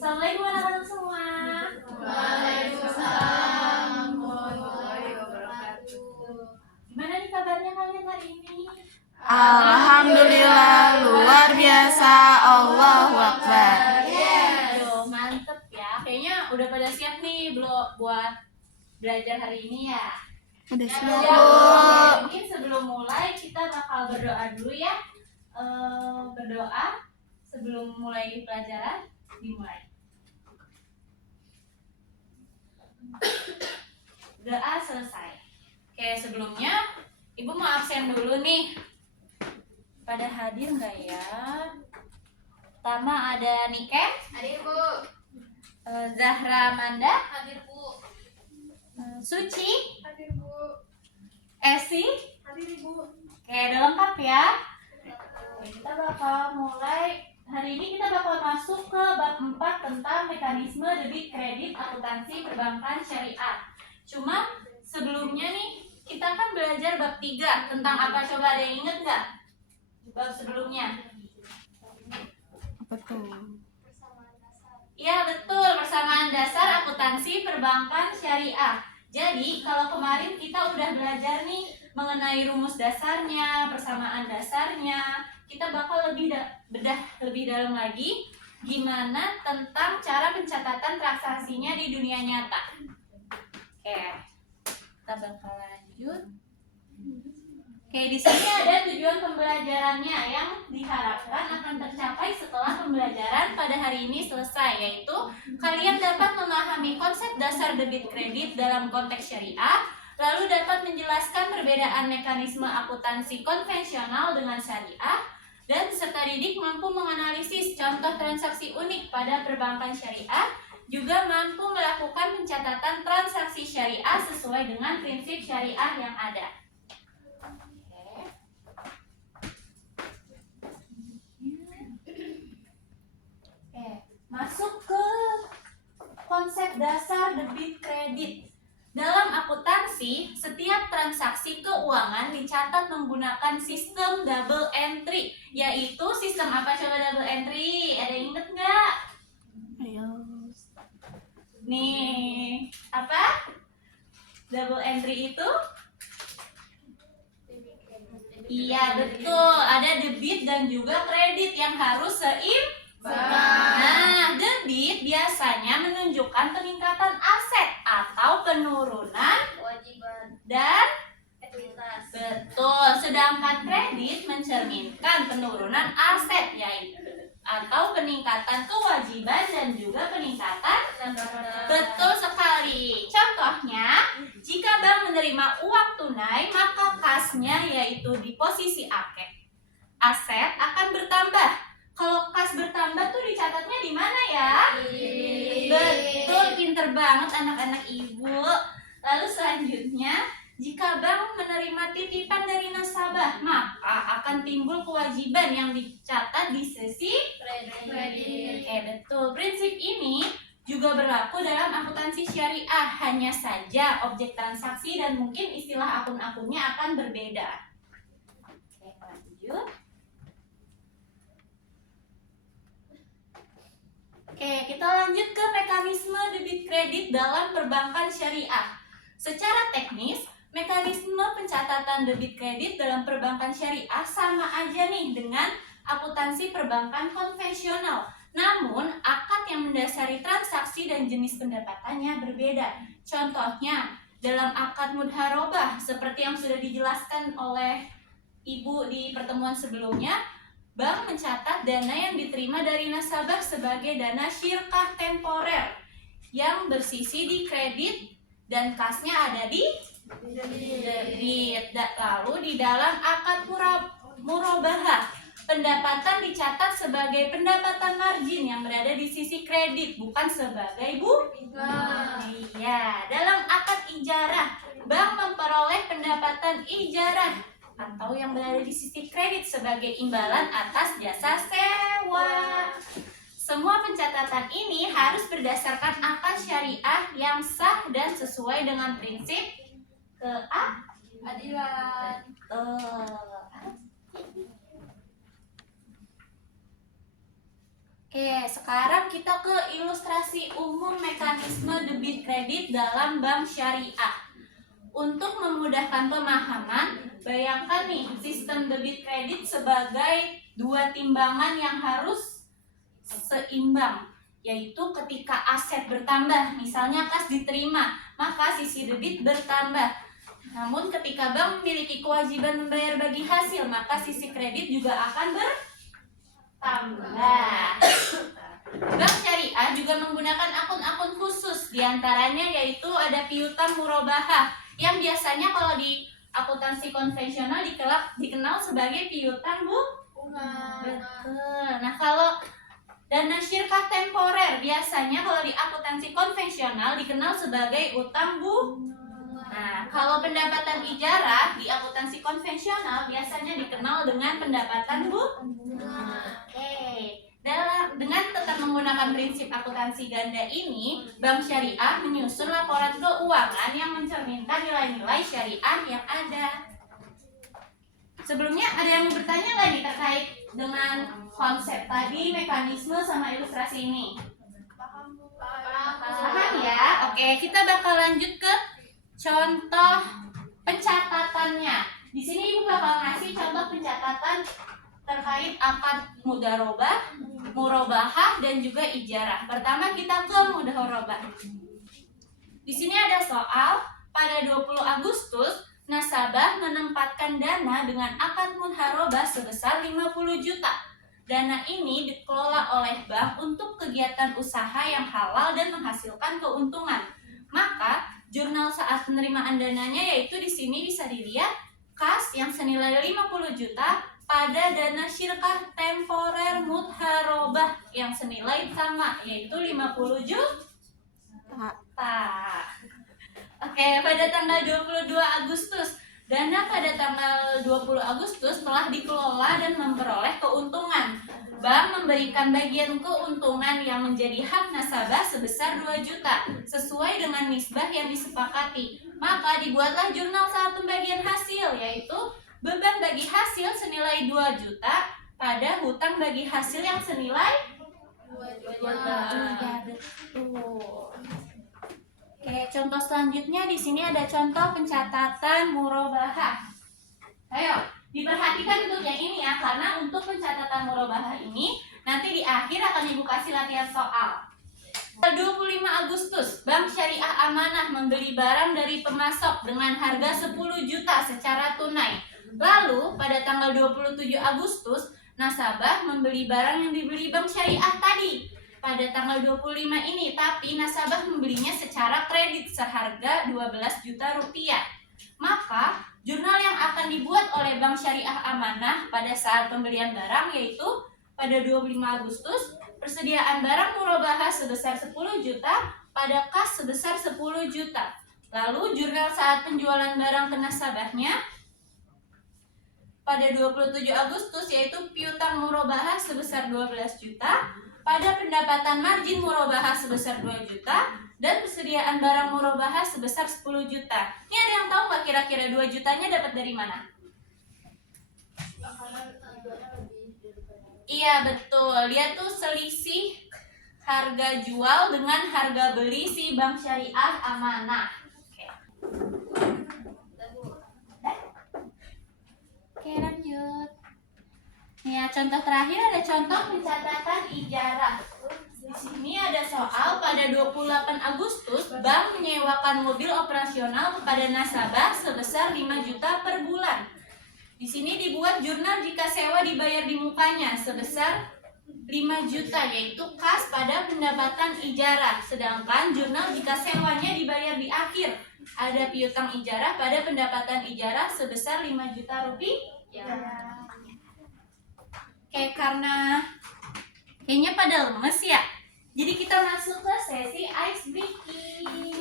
Assalamualaikum anak-anak semua. Waalaikumsalam warahmatullahi wabarakatuh. Gimana nih kabarnya kalian hari ini? Alhamdulillah, luar biasa. Allahu Akbar. Aduh, mantep ya. Kayaknya udah pada siap nih buat belajar hari ini ya. Udah Ya, siap, ya, Bu. mungkin sebelum mulai kita bakal berdoa dulu ya. Berdoa sebelum mulai pelajaran dimulai. Doa selesai. Oke, sebelumnya Ibu mau absen dulu nih. Pada hadir nggak ya? Pertama ada Niken, Hadir, Bu. Zahra Manda, Hadir, Bu. Suci, Hadir, Bu. Esi. Hadir, Bu. Oke, udah lengkap ya. Oke, kita bakal mulai. Hari ini kita bakal masuk ke bab 4 tentang mekanisme debit kredit akuntansi perbankan syariah. Cuma sebelumnya nih kita kan belajar bab 3 tentang apa, coba ada yang inget nggak? Bab sebelumnya. Apa tuh? Iya betul, persamaan dasar akuntansi perbankan syariah. Jadi kalau kemarin kita udah belajar nih mengenai rumus dasarnya, persamaan dasarnya, kita bakal bedah lebih dalam lagi gimana tentang cara pencatatan transaksinya di dunia nyata. Oke, kita bakal lanjut. Oke, di sini ada tujuan pembelajarannya yang diharapkan akan tercapai setelah pembelajaran pada hari ini selesai, yaitu kalian dapat memahami konsep dasar debit kredit dalam konteks syariah, lalu dapat menjelaskan perbedaan mekanisme akuntansi konvensional dengan syariah, dan serta didik mampu menganalisis contoh transaksi unik pada perbankan syariah, juga mampu melakukan pencatatan transaksi syariah sesuai dengan prinsip syariah yang ada. Masuk ke konsep dasar debit kredit. Dalam akuntansi, setiap transaksi keuangan dicatat menggunakan sistem double entry. Yaitu sistem apa coba double entry? Ada yang inget nggak? Ayo. Nih, apa? Double entry itu? Iya betul, ada debit dan juga kredit yang harus seimbang. Nah, debit biasanya menunjukkan peningkatan aset atau penurunan Kewajiban. dan Ekuitas. betul, sedangkan kredit mencerminkan penurunan aset yaitu atau peningkatan kewajiban dan juga peningkatan betul sekali. Contohnya, jika bank menerima uang tunai, maka kasnya yaitu di posisi aset akan bertambah. Kalau kas bertambah tuh dicatatnya di mana ya? Betul, pinter banget anak-anak ibu. Lalu selanjutnya, jika bank menerima titipan dari nasabah, maka akan timbul kewajiban yang dicatat di sisi Kredit. Oke, betul. Prinsip ini juga berlaku dalam akuntansi syariah, hanya saja objek transaksi dan mungkin istilah akun-akunnya akan berbeda. Oke, lanjut. Oke, kita lanjut ke mekanisme debit kredit dalam perbankan syariah. Secara teknis, mekanisme pencatatan debit kredit dalam perbankan syariah sama aja nih dengan akuntansi perbankan konvensional. Namun, akad yang mendasari transaksi dan jenis pendapatannya berbeda. Contohnya, dalam akad mudharobah seperti yang sudah dijelaskan oleh Ibu di pertemuan sebelumnya, bank mencatat dana yang diterima dari nasabah sebagai dana syirkah temporer yang bersisi di kredit dan kasnya ada di debit. Lalu di dalam akad murabahah, pendapatan dicatat sebagai pendapatan margin yang berada di sisi kredit, bukan sebagai Iya, dalam akad ijarah, bank memperoleh pendapatan ijarah atau yang berada di sisi kredit sebagai imbalan atas jasa sewa. Semua pencatatan ini harus berdasarkan akad syariah yang sah dan sesuai dengan prinsip Keadilan. Oke, sekarang kita ke ilustrasi umum mekanisme debit kredit dalam bank syariah. Untuk memudahkan pemahaman, bayangkan nih sistem debit kredit sebagai dua timbangan yang harus seimbang, yaitu ketika aset bertambah, misalnya kas diterima, maka sisi debit bertambah. Namun ketika bank memiliki kewajiban membayar bagi hasil, maka sisi kredit juga akan bertambah. Bank syariah juga menggunakan akun-akun khusus, diantaranya yaitu ada piutang murabahah, yang biasanya kalau di akuntansi konvensional dikenal sebagai piutang bunga. Betul. Nah, kalau dana syirkah temporer biasanya kalau di akuntansi konvensional dikenal sebagai utang bunga. Nah, kalau pendapatan ijarah di akuntansi konvensional biasanya dikenal dengan pendapatan bunga. Oke. Dengan tetap menggunakan prinsip akuntansi ganda ini, Bank Syariah menyusun laporan keuangan yang mencerminkan nilai-nilai syariah yang ada. Sebelumnya ada yang mau bertanya nggak nih terkait dengan konsep tadi, mekanisme sama ilustrasi ini? Paham ya? Oke, kita bakal lanjut ke contoh pencatatannya. Di sini Ibu bakal ngasih contoh pencatatan terkait akad mudharabah, murabahah, dan juga ijarah. Pertama kita ke mudharabah. Di sini ada soal, pada 20 Agustus nasabah menempatkan dana dengan akad mudharabah sebesar 50 juta. Dana ini dikelola oleh bank untuk kegiatan usaha yang halal dan menghasilkan keuntungan. Maka jurnal saat penerimaan dananya yaitu di sini bisa dilihat kas yang senilai 50 juta pada dana syirkah temporer mudharabah yang senilai sama yaitu 50 juta. Oke, pada tanggal 22 Agustus dana pada tanggal 20 Agustus telah dikelola dan memperoleh keuntungan. Bank memberikan bagian keuntungan yang menjadi hak nasabah sebesar 2 juta sesuai dengan nisbah yang disepakati. Maka dibuatlah jurnal saat pembagian hasil, yaitu beban bagi hasil senilai 2 juta pada hutang bagi hasil yang senilai 2 juta. Ya, betul. Oke, contoh selanjutnya di sini ada contoh pencatatan murabahah. Ayo, diperhatikan untuk yang ini ya, karena untuk pencatatan murabahah ini nanti di akhir akan Ibu kasih latihan soal. 25 Agustus, Bank Syariah Amanah membeli barang dari pemasok dengan harga 10 juta secara tunai. Lalu, pada tanggal 27 Agustus, nasabah membeli barang yang dibeli Bank Syariah tadi pada tanggal 25 ini, tapi nasabah membelinya secara kredit seharga 12 juta rupiah. Maka, jurnal yang akan dibuat oleh Bank Syariah Amanah pada saat pembelian barang yaitu pada 25 Agustus, persediaan barang murabahah sebesar 10 juta pada kas sebesar 10 juta. Lalu jurnal saat penjualan barang ke nasabahnya pada 27 Agustus yaitu piutang murabahah sebesar 12 juta, pada pendapatan margin murabahah sebesar 2 juta, dan persediaan barang murabahah sebesar 10 juta. Ini ada yang tahu nggak kira-kira 2 jutanya dapat dari mana? Iya betul, dia tuh selisih harga jual dengan harga beli si Bank Syariah Amanah. Oke, lanjut. Ya, contoh terakhir ada contoh pencatatan ijarah. Di sini ada soal pada 28 Agustus bank menyewakan mobil operasional kepada nasabah sebesar 5 juta per bulan. Di sini dibuat jurnal jika sewa dibayar di mukanya sebesar 5 juta yaitu kas pada pendapatan ijarah. Sedangkan jurnal jika sewanya dibayar di akhir. Ada piutang ijarah pada pendapatan ijarah sebesar 5 juta rupiah. Oke, karena kayaknya pada lemes ya. Jadi kita masuk ke sesi ice breaking.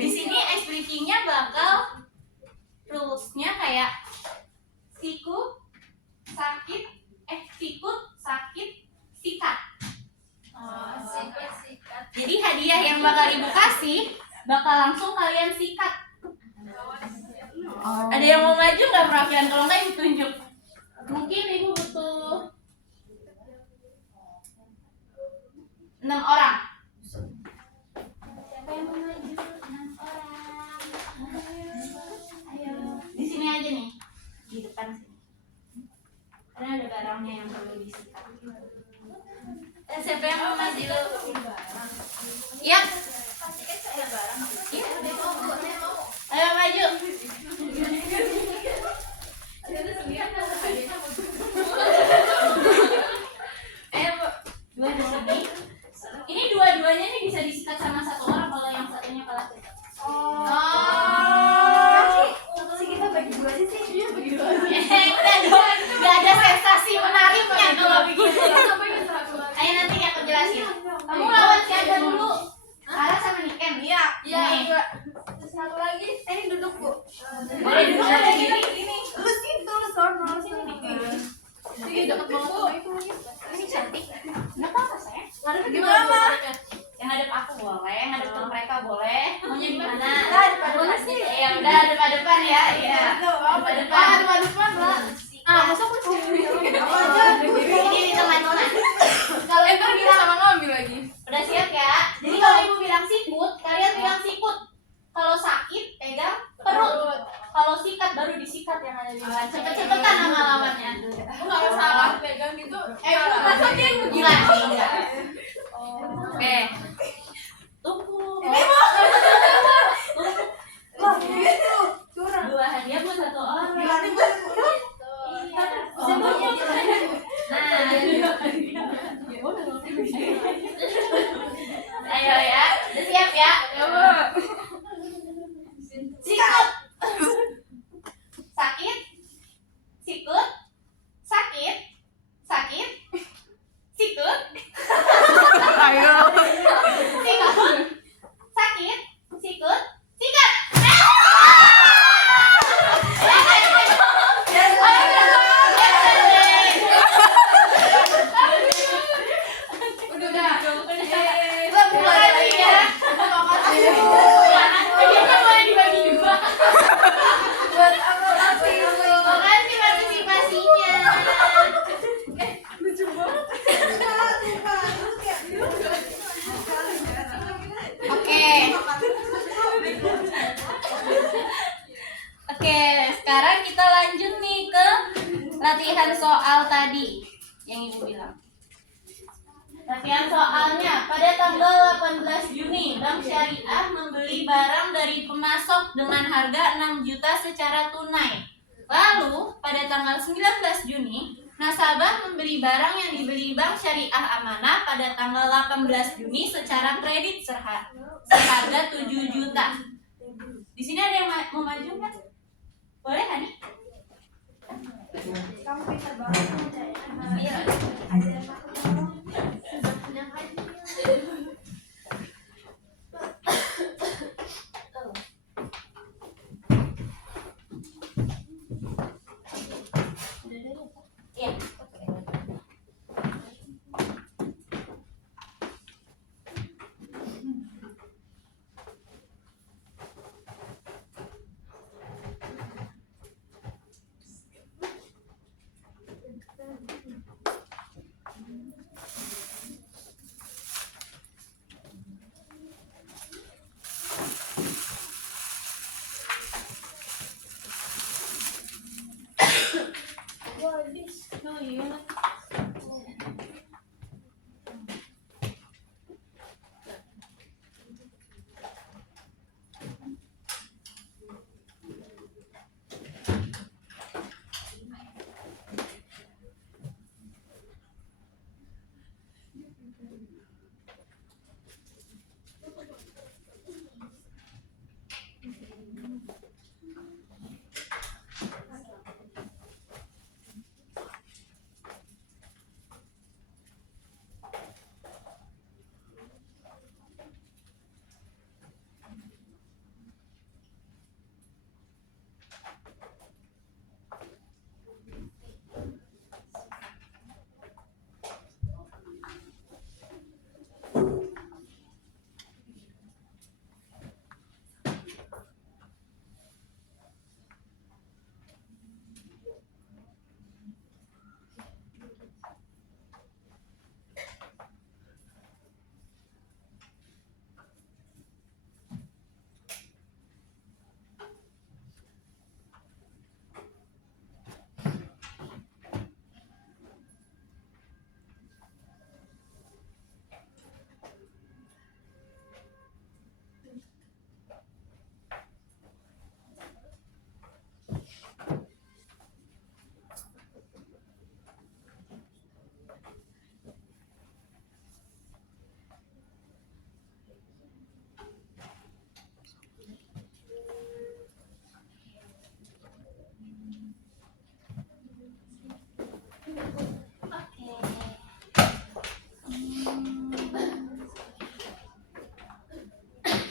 Di sini ice breakingnya bakal rulesnya kayak sikut, sakit, sikat. Sikat. Jadi hadiah yang bakal Ibu kasih bakal langsung kalian sikat. Ada yang mau maju nggak perwakilan? Kalau nggak Ibu tunjuk. Mungkin Ibu butuh 6 orang. Siapa yang mau maju? 6 orang. Ayo. Di sini aja nih. Di depan sini. Karena ada barangnya yang perlu disikat. Siapa yang mau maju? Iya. Iya. Ayo maju. Ayo, Bu. Dua di sini. Ini dua-duanya nih bisa disikat sama satu orang kalau yang satunya kalah. Kita bagi dua aja sih. Iya, bagi dua. Udah dong. Nggak ada sensasi menariknya kalau begitu. Ayo nanti aku jelasin. Kamu lawan siapa dulu? Ara sama Niken. Iya, Nih. iya. Satu lagi, ini duduk, Bu. Boleh duduk ada gini. Lu situ, sono sini. Ini dekat banget sama itu lagi. Ini cantik. Nggak apa-apa sayang. Ngadep gimana? Yang ngadep aku boleh, ngadep ke mereka boleh. Maunya gimana? Mana sih? Ya udah depan-depan ya. Iya. Depan-depan. Depan, Mbak. Ah, masa aku sini? Ini di tengah-tengah. Kalau itu kita sama ngambil lagi. Udah siap ya? Jadi kalau ibu bilang sikut, kalian bilang sikut. Kalau sakit, pegang perut. Kalau sikat baru disikat yang ada di depan. Cepet-cepetan sama lawannya. Enggak salah pegang gitu. Masa dia yang Gila, enggak. Oke. Tunggu. curang. 2 hadiah buat 1 orang. Iya. Ayo ya, udah siap ya? Sikut. Sakit. Sikut. Sakit. Sakit. Sikut. Ayo. Sikut. Sakit. Sikut. Sikat. Makasih partisipasinya. Oke. Oke, sekarang kita lanjut nih ke latihan soal tadi yang ibu bilang. Latihan soalnya, pada tanggal 18 Juni, Bank Syariah membeli barang dari pemasok dengan harga 6 juta secara tunai. Lalu, pada tanggal 19 Juni, nasabah membeli barang yang dibeli Bank Syariah Amanah pada tanggal 18 Juni secara kredit seharga 7 juta. Di sini ada yang mau maju nggak? Boleh, Hani? Kamu pintar banget Iya. Iya.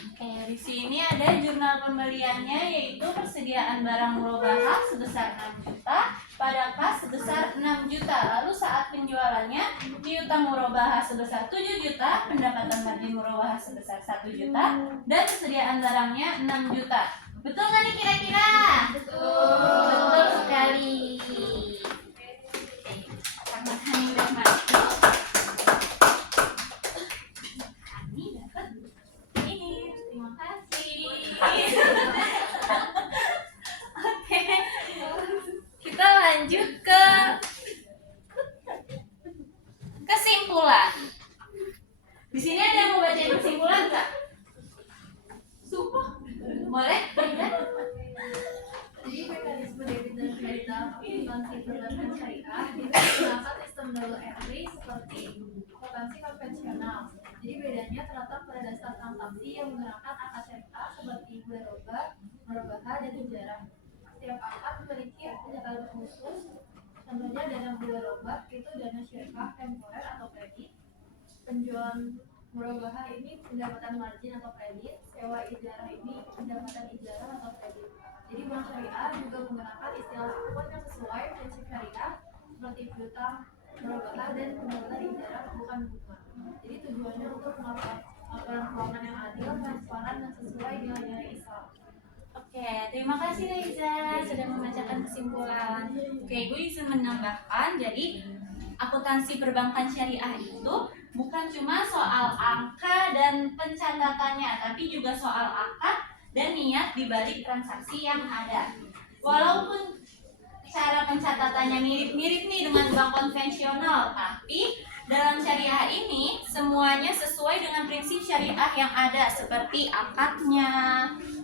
Oke, di sini ada jurnal pembeliannya, yaitu persediaan barang murabahah sebesar 6 juta, pada kas sebesar 6 juta. Lalu saat penjualannya, piutang murabahah sebesar 7 juta, pendapatan margin murabahah sebesar 1 juta, dan persediaan barangnya 6 juta. Betul nggak nih kira-kira? Betul sekali. Karena Hani udah maju, Hani dapat ini. Terima kasih. Oke, kita lanjut ke kesimpulan. Di sini ada yang mau bacain kesimpulan nggak? Sumpah, boleh? Jadi mekanisme debit dan kredit dalam akuntansi perbankan syariah itu menggunakan sistem double entry seperti akuntansi konvensional. Jadi bedanya terletak pada dasar transaksi yang menggunakan akad syariah seperti murabahah, murabahah, dan ijarah. Setiap akad memiliki pencatatan khusus. Contohnya dana murabahah itu dana syariah temporer atau kredit. Penjualan murabahah ini pendapatan margin atau kredit. Sewa ijarah ini pendapatan ijarah atau kredit. Jadi bank syariah juga menggunakan istilah akun yang sesuai prinsip syariah seperti piutang, murabahah, dan pendapatan ijarah bukan bunga. Jadi tujuannya untuk melakukan laporan keuangan yang adil, transparan, dan sesuai nilai-nilai Islam. Oke, terima kasih Reza sudah membacakan kesimpulan. Oke, gue bisa menambahkan, jadi akuntansi perbankan syariah itu bukan cuma soal angka dan pencatatannya, tapi juga soal akad dan niat di balik transaksi yang ada. Walaupun cara pencatatannya mirip-mirip nih dengan bank konvensional, tapi dalam syariah ini semuanya sesuai dengan prinsip syariah yang ada, seperti akadnya,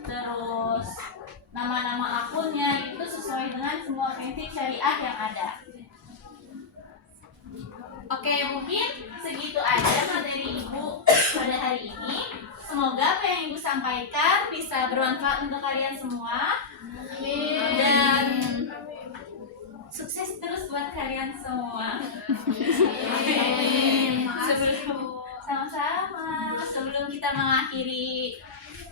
terus nama-nama akunnya itu sesuai dengan semua prinsip syariah yang ada. Oke, mungkin segitu aja materi Ibu pada hari ini. Semoga apa yang Ibu sampaikan bisa bermanfaat untuk kalian semua. Dan sukses terus buat kalian semua. Sama-sama. Sebelum kita mengakhiri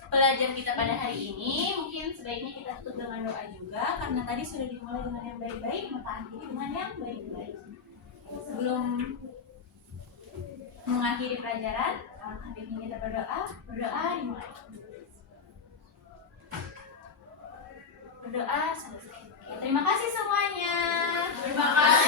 pelajaran kita pada hari ini, mungkin sebaiknya kita tutup dengan doa juga, karena tadi sudah dimulai dengan yang baik-baik, maka akhiri dengan yang baik-baik. Sebelum mengakhiri pelajaran, hari ini kita berdoa dimulai. Berdoa selesai. Oke, terima kasih semuanya. Terima kasih.